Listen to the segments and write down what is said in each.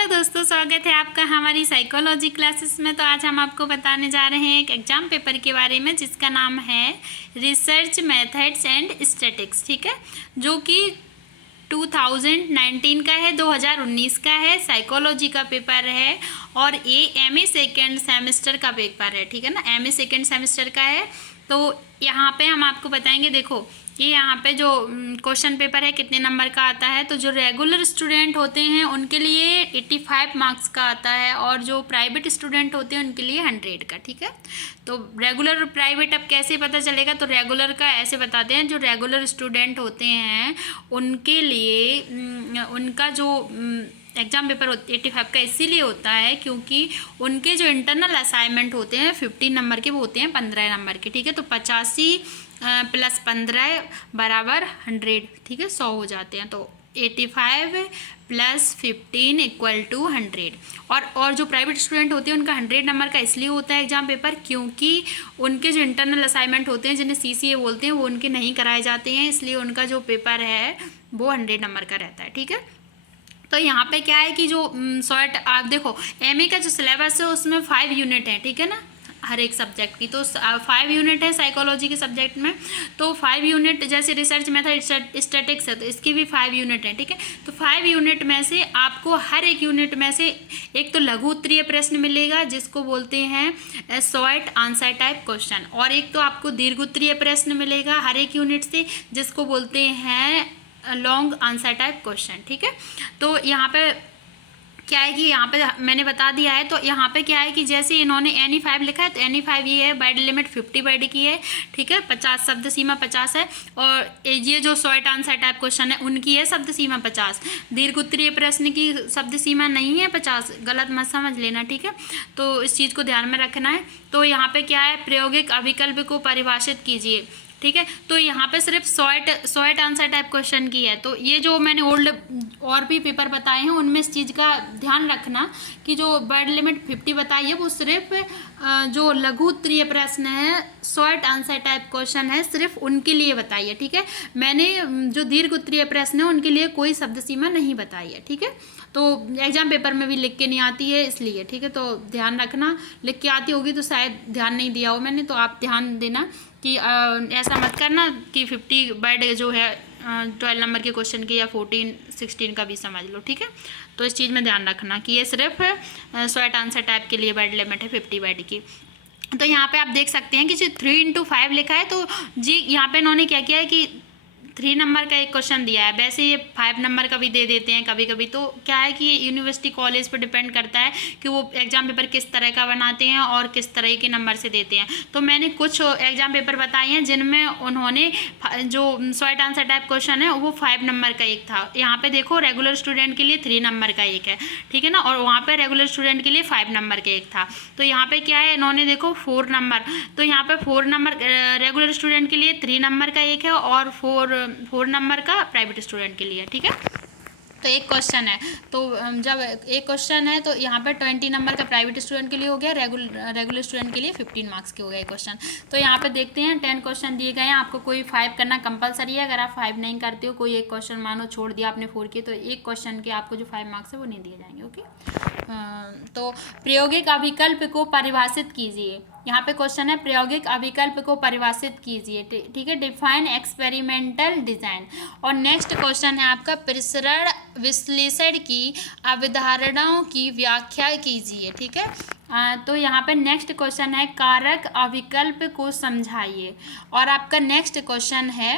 Hello दोस्तों, स्वागत है आपका हमारी साइकोलॉजी क्लासेस में। तो आज हम आपको बताने जा रहे हैं एक एग्जाम पेपर के बारे में जिसका नाम है रिसर्च मेथड्स एंड स्टैटिस्टिक्स। ठीक है, जो कि 2019 का है, 2019 का है, साइकोलॉजी का पेपर है और ये एमए सेकेंड सेमेस्टर का पेपर है। ठीक है ना, एमए सेकेंड सेमेस्टर का है। तो यहाँ पे हम आपको बताएंगे, देखो ये यहाँ पे जो क्वेश्चन पेपर है कितने नंबर का आता है। तो जो रेगुलर स्टूडेंट होते हैं उनके लिए 85 मार्क्स का आता है और जो प्राइवेट स्टूडेंट होते हैं उनके लिए 100 का। ठीक है, तो रेगुलर और प्राइवेट अब कैसे पता चलेगा, तो रेगुलर का ऐसे बताते हैं, जो रेगुलर स्टूडेंट होते हैं उनके लिए उनका जो एग्जाम पेपर 85 का इसीलिए होता है क्योंकि उनके जो इंटरनल असाइनमेंट होते हैं 15 नंबर के, वो होते हैं 15 नंबर के। ठीक है, तो 85 + 15 = 100। ठीक है, 100 हो जाते हैं। तो 85 + 15 = 100। और जो प्राइवेट स्टूडेंट होते हैं उनका 100 नंबर का इसलिए होता है एग्जाम पेपर क्योंकि उनके जो इंटरनल असाइनमेंट होते हैं जिन्हें सीसीए बोलते हैं वो उनके नहीं कराए जाते हैं, इसलिए उनका जो पेपर है वो 100 नंबर का रहता है। ठीक है, तो यहाँ पे क्या है कि जो शॉर्ट आप देखो एमए का जो सिलेबस है उसमें 5 यूनिट है। ठीक है ना, हर एक सब्जेक्ट की तो 5 यूनिट है साइकोलॉजी के सब्जेक्ट में। तो 5 यूनिट जैसे रिसर्च मेथड स्टैटिस्टिक्स है तो इसकी भी 5 यूनिट है। ठीक है, तो 5 यूनिट में से आपको हर एक यूनिट में से एक तो लघु उत्तरीय प्रश्न मिलेगा जिसको बोलते हैं शॉर्ट आंसर टाइप क्वेश्चन, और एक तो आपको दीर्घ उत्तरीय प्रश्न मिलेगा हर एक यूनिट से जिसको बोलते हैं लॉन्ग आंसर टाइप क्वेश्चन। ठीक है, तो यहाँ पे क्या है कि यहाँ पे मैंने बता दिया है। तो यहाँ पे क्या है कि जैसे इन्होंने NE5 लिखा है तो NE5 ये है, वर्ड लिमिट 50 वर्ड की है। ठीक है, 50 शब्द सीमा 50 है, और ये जो शॉर्ट आंसर टाइप क्वेश्चन है उनकी है शब्द सीमा 50। दीर्घ उत्तरीय प्रश्न की शब्द सीमा नहीं है 50, गलत मत समझ लेना। ठीक है, तो इस चीज़ को ध्यान में रखना है। तो यहाँ पे क्या है, प्रायोगिक अभिकल्प को परिभाषित कीजिए। ठीक है, तो यहाँ पे सिर्फ शॉर्ट आंसर टाइप क्वेश्चन की है। तो ये जो मैंने ओल्ड और भी पेपर बताए हैं उनमें इस चीज़ का ध्यान रखना कि जो वर्ड लिमिट 50 बताई है वो सिर्फ जो लघु उत्तरीय प्रश्न है, शॉर्ट आंसर टाइप क्वेश्चन है, सिर्फ उनके लिए बताई है। ठीक है, मैंने जो दीर्घ उत्तरीय प्रश्न है उनके लिए कोई शब्द सीमा नहीं बताई है। ठीक है, तो एग्जाम पेपर में भी लिख के नहीं आती है इसलिए। ठीक है, तो ध्यान रखना, लिख के आती होगी तो शायद ध्यान नहीं दिया हो मैंने, तो आप ध्यान देना कि ऐसा मत करना कि 50 वर्ड जो है 12 नंबर के क्वेश्चन की या 14 16 का भी समझ लो। ठीक है, तो इस चीज़ में ध्यान रखना कि ये सिर्फ शॉर्ट आंसर टाइप के लिए वर्ड लिमिट है 50 वर्ड की। तो यहाँ पे आप देख सकते हैं कि जो 3 × 5 लिखा है, तो जी यहाँ पे इन्होंने क्या किया है कि 3 नंबर का एक क्वेश्चन दिया है, वैसे ये 5 नंबर का भी दे देते हैं कभी कभी। तो क्या है कि यूनिवर्सिटी कॉलेज पर डिपेंड करता है कि वो एग्जाम पेपर किस तरह का बनाते हैं और किस तरह के नंबर से देते हैं। तो मैंने कुछ एग्जाम पेपर बताए हैं जिनमें उन्होंने जो शॉर्ट आंसर टाइप क्वेश्चन है वो 5 नंबर का एक था। यहाँ पे देखो रेगुलर स्टूडेंट के लिए 3 नंबर का एक है। ठीक है ना, और वहाँ पर रेगुलर स्टूडेंट के लिए 5 नंबर का एक था। तो यहाँ पे क्या है, इन्होंने देखो 4 नंबर, तो यहाँ पे 4 नंबर रेगुलर स्टूडेंट के लिए 3 नंबर का एक है और 4 नंबर का प्राइवेट स्टूडेंट के लिए। ठीक है, तो एक क्वेश्चन है, तो जब एक क्वेश्चन है तो यहाँ पर 20 नंबर का प्राइवेट स्टूडेंट के लिए हो गया, रेगुलर स्टूडेंट के लिए 15 मार्क्स के हो गए क्वेश्चन। तो यहाँ पे देखते हैं 10 क्वेश्चन दिए गए हैं, आपको कोई 5 करना कंपलसरी है। अगर आप 5 नहीं करते हो, कोई एक क्वेश्चन मानो छोड़ दिया आपने 4 के, तो एक क्वेश्चन के आपको जो 5 मार्क्स है वो नहीं दिए जाएंगे। ओके, तो प्रायोगिक अभिकल्प को परिभाषित कीजिए। यहाँ पे क्वेश्चन है प्रायोगिक अभिकल्प को परिभाषित कीजिए। ठीक है, डिफाइन एक्सपेरिमेंटल डिजाइन। और नेक्स्ट क्वेश्चन है आपका प्रसरण विश्लेषण की अवधारणाओं की व्याख्या कीजिए। ठीक है, तो यहाँ पे नेक्स्ट क्वेश्चन है कारक अभिकल्प को समझाइए। और आपका नेक्स्ट क्वेश्चन है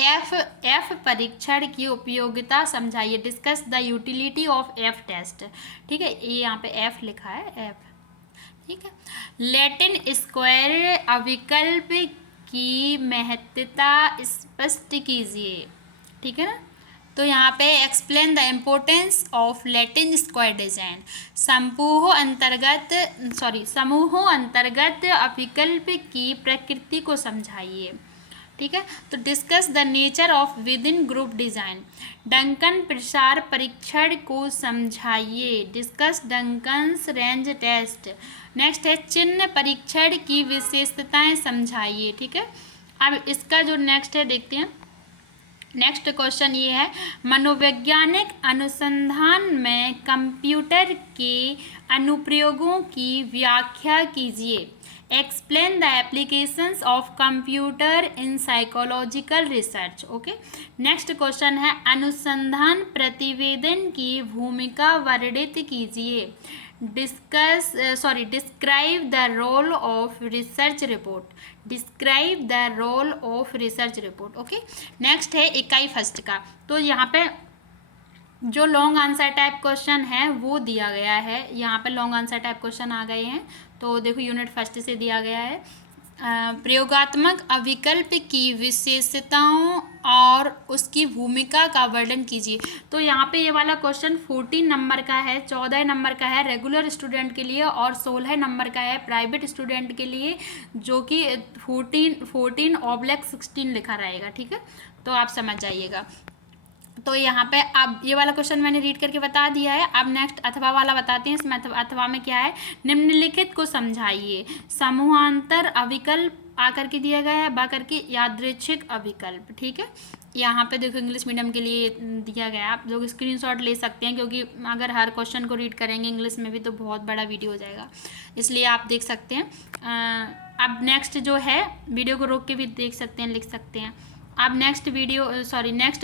एफ परीक्षण की उपयोगिता समझाइए। Discuss the utility of F test. ठीक है, ये यहाँ पे एफ लिखा है, एफ। ठीक है, लैटिन स्क्वायर अभिकल्प की महत्वता स्पष्ट कीजिए। ठीक है ना, तो यहाँ पे explain the importance of Latin square design. समूहों अंतर्गत अभिकल्प की प्रकृति को समझाइए। ठीक है, तो discuss the nature of within group design. Duncan प्रसार परीक्षण को समझाइए। Discuss Duncan's range test. Next है चिन्ह परीक्षण की विशेषताएं समझाइए। ठीक है, अब इसका जो नेक्स्ट है देखते हैं, नेक्स्ट क्वेश्चन ये है, मनोवैज्ञानिक अनुसंधान में कंप्यूटर के अनुप्रयोगों की व्याख्या कीजिए। Explain the applications of computer in psychological research. Okay, next question है, अनुसंधान प्रतिवेदन की भूमिका वर्णित कीजिए। Describe the role of research report. Describe the role of research report. Okay, next है इकाई फर्स्ट का। तो यहाँ पे जो लॉन्ग आंसर टाइप क्वेश्चन है वो दिया गया है, यहाँ पे लॉन्ग आंसर टाइप क्वेश्चन आ गए हैं। तो देखो यूनिट फर्स्ट से दिया गया है, प्रयोगात्मक अविकल्प की विशेषताओं और उसकी भूमिका का वर्णन कीजिए। तो यहाँ पे ये वाला क्वेश्चन 14 नंबर का है, 14 नंबर का है रेगुलर स्टूडेंट के लिए और 16 नंबर का है प्राइवेट स्टूडेंट के लिए, जो कि 14/16 लिखा रहेगा। ठीक है, तो आप समझ जाइएगा। तो यहाँ पे अब ये वाला क्वेश्चन मैंने रीड करके बता दिया है। अब नेक्स्ट अथवा वाला बताते हैं। इसमें अथवा में क्या है, निम्नलिखित को समझाइए। समूहांतर अविकल्प आकर के दिया गया है, बा करके यादृच्छिक अविकल्प। ठीक है, यहाँ पे देखो इंग्लिश मीडियम के लिए दिया गया है, आप लोग स्क्रीनशॉट ले सकते हैं, क्योंकि अगर हर क्वेश्चन को रीड करेंगे इंग्लिश में भी तो बहुत बड़ा वीडियो हो जाएगा, इसलिए आप देख सकते हैं। अब नेक्स्ट जो है, वीडियो को रोक के भी देख सकते हैं, लिख सकते हैं। अब नेक्स्ट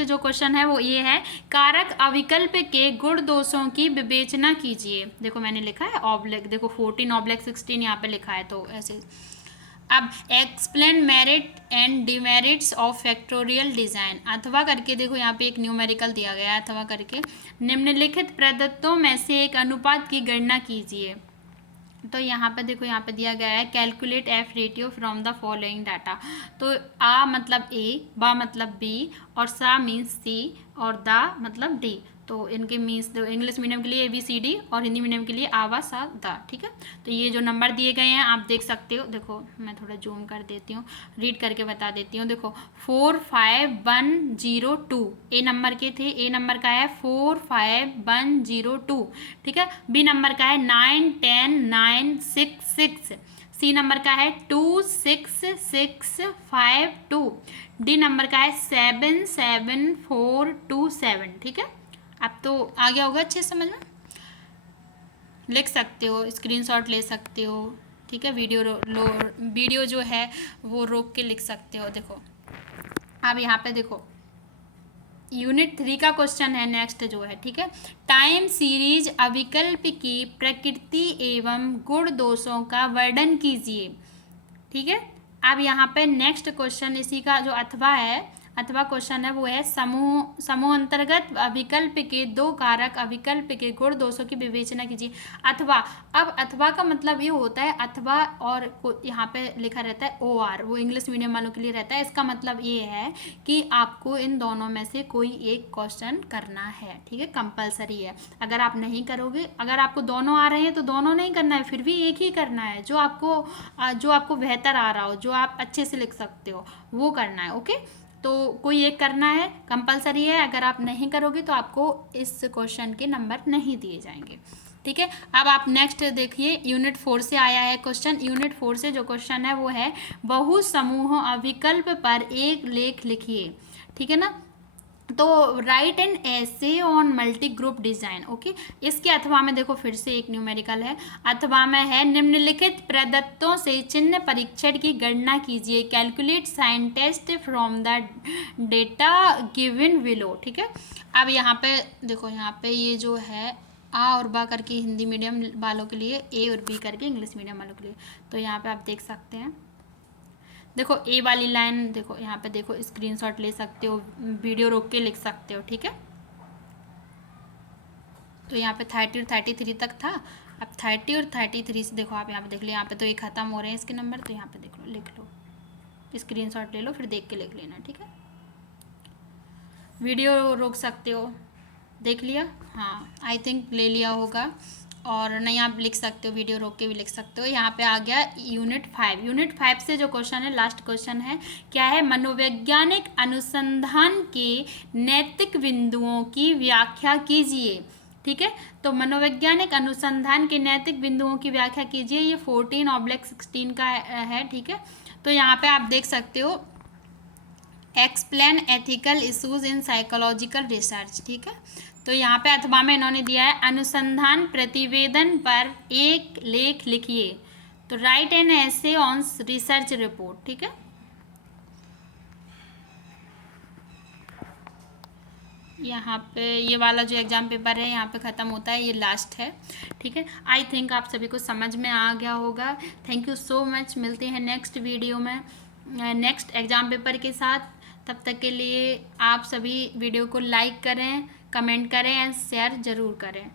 जो क्वेश्चन है वो ये है, कारक अविकल्प के गुण दोषों की विवेचना कीजिए। देखो मैंने लिखा है ऑब्लिक, देखो 14/16 यहाँ पे लिखा है, तो ऐसे। अब explain merit and demerits of factorial design. अथवा करके देखो यहाँ पे एक न्यूमेरिकल दिया गया है, अथवा करके निम्नलिखित प्रदत्तों में से एक अनुपात की गणना कीजिए। तो यहाँ पे देखो, यहाँ पे दिया गया है calculate F ratio from the following data. तो आ मतलब ए, बा मतलब बी और सा मीन्स सी और दा मतलब डी। तो इनके मीन्स इंग्लिश मीडियम के लिए ABCD और हिंदी मीडियम के लिए आवा सा दा। ठीक है, तो ये जो नंबर दिए गए हैं आप देख सकते हो। देखो मैं थोड़ा जूम कर देती हूँ, रीड करके बता देती हूँ। देखो 45102 ए नंबर के थे, ए नंबर का है 45102। ठीक है, बी नंबर का है 910966, सी नंबर का है 26652, डी नंबर का है 77427। ठीक है, अब तो आ गया होगा अच्छे समझ में, लिख सकते हो, स्क्रीनशॉट ले सकते हो। ठीक है, वीडियो जो है वो रोक के लिख सकते हो। देखो अब यहाँ पे देखो यूनिट 3 का क्वेश्चन है नेक्स्ट जो है। ठीक है, टाइम सीरीज अविकल्प की प्रकृति एवं गुण दोषों का वर्णन कीजिए। ठीक है, अब यहाँ पे नेक्स्ट क्वेश्चन इसी का जो अथवा है, अथवा क्वेश्चन है वो है समूह अंतर्गत अविकल्प के दो कारक अविकल्प के गुण दोषों की विवेचना कीजिए। अथवा, अब अथवा का मतलब ये होता है, अथवा और यहाँ पे लिखा रहता है OR, वो इंग्लिश मीडियम वालों के लिए रहता है। इसका मतलब ये है कि आपको इन दोनों में से कोई एक क्वेश्चन करना है। ठीक है, कंपलसरी है। अगर आप नहीं करोगे, अगर आपको दोनों आ रहे हैं तो दोनों नहीं करना है, फिर भी एक ही करना है, जो आपको बेहतर आ रहा हो, जो आप अच्छे से लिख सकते हो वो करना है। ओके, तो कोई एक करना है, कंपलसरी है। अगर आप नहीं करोगे तो आपको इस क्वेश्चन के नंबर नहीं दिए जाएंगे। ठीक है, अब आप नेक्स्ट देखिए, यूनिट 4 से आया है क्वेश्चन। यूनिट 4 से जो क्वेश्चन है वो है बहु समूह अविकल्प पर एक लेख लिखिए। ठीक है ना, तो राइट एन ऐसे on multi group design. Okay, इसके अथवा में देखो फिर से एक न्यूमेरिकल है, अथवा में है निम्नलिखित प्रदत्तों से चिन्ह परीक्षण की गणना कीजिए। Calculate sign test from the data given below. ठीक है, अब यहाँ पे देखो, यहाँ पे ये जो है आ और बा करके हिंदी मीडियम वालों के लिए, ए और बी करके इंग्लिश मीडियम वालों के लिए। तो यहाँ पे आप देख सकते हैं, देखो ए वाली लाइन, देखो यहाँ पे देखो, स्क्रीनशॉट ले सकते हो, वीडियो रोक के लिख सकते हो। ठीक है, तो यहाँ पे 30 और 33 तक था। अब 30 और 33 से देखो, आप यहाँ पे देख लो, यहाँ पे तो ये ख़त्म हो रहे हैं इसके नंबर, तो यहाँ पे देख लो, लिख लो, स्क्रीनशॉट ले लो, फिर देख के लिख लेना। ठीक है, वीडियो रोक सकते हो, देख लिया, हाँ आई थिंक ले लिया होगा, और नहीं आप लिख सकते हो, वीडियो रोक के भी लिख सकते हो। यहाँ पे आ गया यूनिट 5। यूनिट 5 से जो क्वेश्चन है, लास्ट क्वेश्चन है, क्या है, मनोवैज्ञानिक अनुसंधान के नैतिक बिंदुओं की व्याख्या कीजिए। ठीक है, तो मनोवैज्ञानिक अनुसंधान के नैतिक बिंदुओं की व्याख्या कीजिए, ये 14/16 का है। ठीक है, तो यहाँ पे आप देख सकते हो explain ethical issues in psychological research, ठीक है। तो यहाँ पे अथवा में इन्होंने दिया है अनुसंधान प्रतिवेदन पर एक लेख लिखिए, तो right an essay on research report, ठीक है। यहाँ पे ये वाला जो एग्ज़ाम पेपर है यहाँ पे ख़त्म होता है, ये लास्ट है, ठीक है। आई थिंक आप सभी को समझ में आ गया होगा। थैंक यू सो मच, मिलते हैं नेक्स्ट वीडियो में नेक्स्ट एग्ज़ाम पेपर के साथ। तब तक के लिए आप सभी वीडियो को लाइक करें, कमेंट करें एंड शेयर ज़रूर करें।